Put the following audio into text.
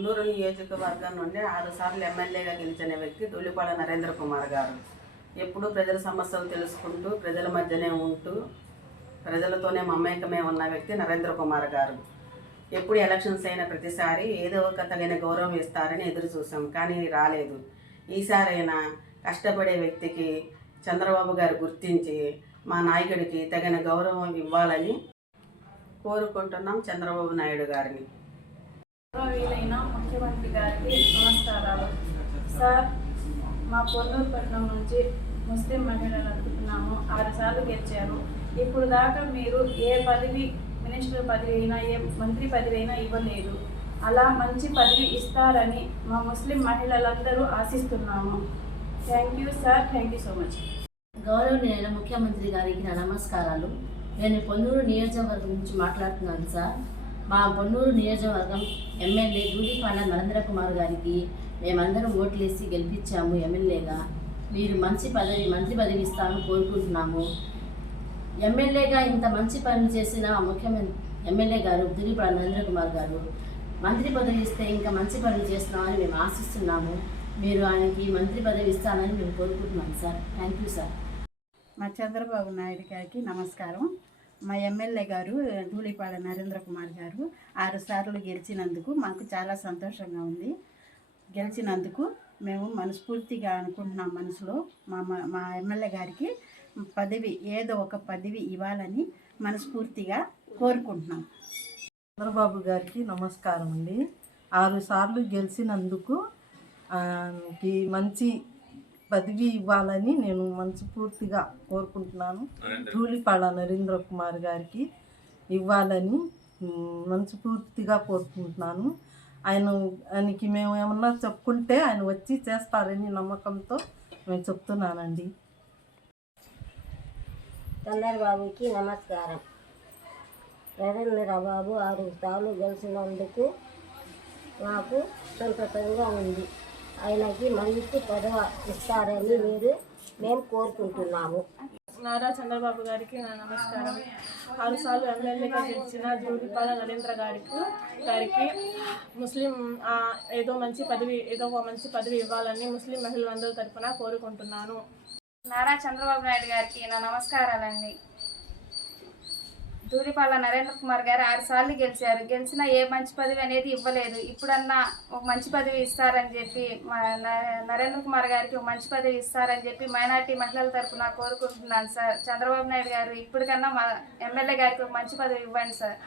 పొన్నూరు నియోజకవర్గం నుండి 6 సార్లు ఎమ్మెల్యేగా గెలిచిన వ్యక్తి ధూళిపాల నరేంద్ర కుమార్ గారు. ఎప్పుడూ ప్రజల సమస్యలు తెలుసుకుంటూ ప్రజల మధ్యనే ఉంటూ ప్రజలతోనే మమేకమే ఉన్న వ్యక్తి నరేంద్ర కుమార్ గారు. ఎప్పుడు ఎలక్షన్స్ అయిన ప్రతిసారి ఏదో ఒక తగిన గౌరవం ఇస్తారని ఎదురు చూసాం, కానీ రాలేదు. ఈసారైనా కష్టపడే వ్యక్తికి చంద్రబాబు గారు గుర్తించి మా నాయకుడికి తగిన గౌరవం ఇవ్వాలని కోరుకుంటున్నాం చంద్రబాబు నాయుడు గారిని. వీలైన ముఖ్యమంత్రి గారికి నమస్కారాలు. సార్, మా పొన్నూరు పట్టణం నుంచి ముస్లిం మహిళలు అనుకుంటున్నాము. 6 సార్లు గెలిచారు. ఇప్పుడు దాకా మీరు ఏ పదవి, మినిస్టర్ పదవి అయినా, ఏ మంత్రి పదవి అయినా ఇవ్వలేదు. అలా మంచి పదవి ఇస్తారని మా ముస్లిం మహిళలందరూ ఆశిస్తున్నాము. Thank you sir, thank you so much. గౌరవనీయ ముఖ్యమంత్రి గారికి నా నమస్కారాలు. నేను పొన్నూరు నియోజకవర్గం నుంచి మాట్లాడుతున్నాను సార్. మా పొన్నూరు నియోజకవర్గం ఎమ్మెల్యే ధూళిపాల నరేంద్ర కుమార్ గారికి మేమందరం ఓట్లేసి గెలిపించాము ఎమ్మెల్యేగా. మీరు మంత్రి పదవి ఇస్తామని కోరుకుంటున్నాము. ఎమ్మెల్యేగా ఇంత మంచి పనులు చేసిన ముఖ్యమంత్రి ఎమ్మెల్యే గారు ధూళిపాల నరేంద్ర కుమార్ గారు మంత్రి పదవి ఇస్తే ఇంకా మంచి పనులు చేస్తున్నామని మేము ఆశిస్తున్నాము. మీరు ఆయనకి మంత్రి పదవి ఇస్తానని మేము కోరుకుంటున్నాం సార్. Thank you sir. మా చంద్రబాబు నాయుడు గారికి నమస్కారం. మా ఎమ్మెల్యే గారు ధూళిపాల నరేంద్ర కుమార్ గారు 6 సార్లు గెలిచినందుకు మాకు చాలా సంతోషంగా ఉంది. గెలిచినందుకు మేము మనస్ఫూర్తిగా అనుకుంటున్నాం మనసులో మా ఎమ్మెల్యే గారికి పదవి, ఏదో ఒక పదవి ఇవ్వాలని మనస్ఫూర్తిగా కోరుకుంటున్నాం. చంద్రబాబు గారికి నమస్కారం అండి. 6 సార్లు గెలిచినందుకు మంచి పదవి ఇవ్వాలని నేను మనస్ఫూర్తిగా కోరుకుంటున్నాను. ధూళిపాల నరేంద్ర కుమార్ గారికి ఇవ్వాలని మనస్ఫూర్తిగా కోరుకుంటున్నాను. ఆయనకి మేము ఏమన్నా చెప్పుకుంటే ఆయన వచ్చి చేస్తారని నమ్మకంతో నేను చెప్తున్నానండి. చంద్రబాబుకి నమస్కారం. నరేంద్రబాబు 6 సార్లు గెలిచినందుకు నాకు సంతోషంగా ఉంది. ఆయనకి మంచి పదవి ఇస్తారని మేము కోరుకుంటున్నాము. నారా చంద్రబాబు గారికి నా నమస్కారం. 6 సార్లు ఎమ్మెల్యేగా గెలిచిన ధూళిపాల నరేంద్ర గారికి ముస్లిం ఏదో ఒక మంచి పదవి ఇవ్వాలని ముస్లిం మహిళలందరి తరఫున కోరుకుంటున్నాను. నారా చంద్రబాబు నాయుడు గారికి నా నమస్కారాలండి. ధూళిపాల నరేంద్ర కుమార్ గారు 6 సార్లు గెలిచారు. గెలిచిన ఏ మంచి పదవి అనేది ఇవ్వలేదు. ఇప్పుడన్నా ఒక మంచి పదవి ఇస్తారని చెప్పి నరేంద్ర కుమార్ గారికి ఒక మంచి పదవి ఇస్తారని చెప్పి మైనార్టీ మహిళల తరఫున కోరుకుంటున్నాను సార్. చంద్రబాబు నాయుడు గారు ఇప్పటికన్నా మా ఎమ్మెల్యే గారికి ఒక మంచి పదవి ఇవ్వండి సార్.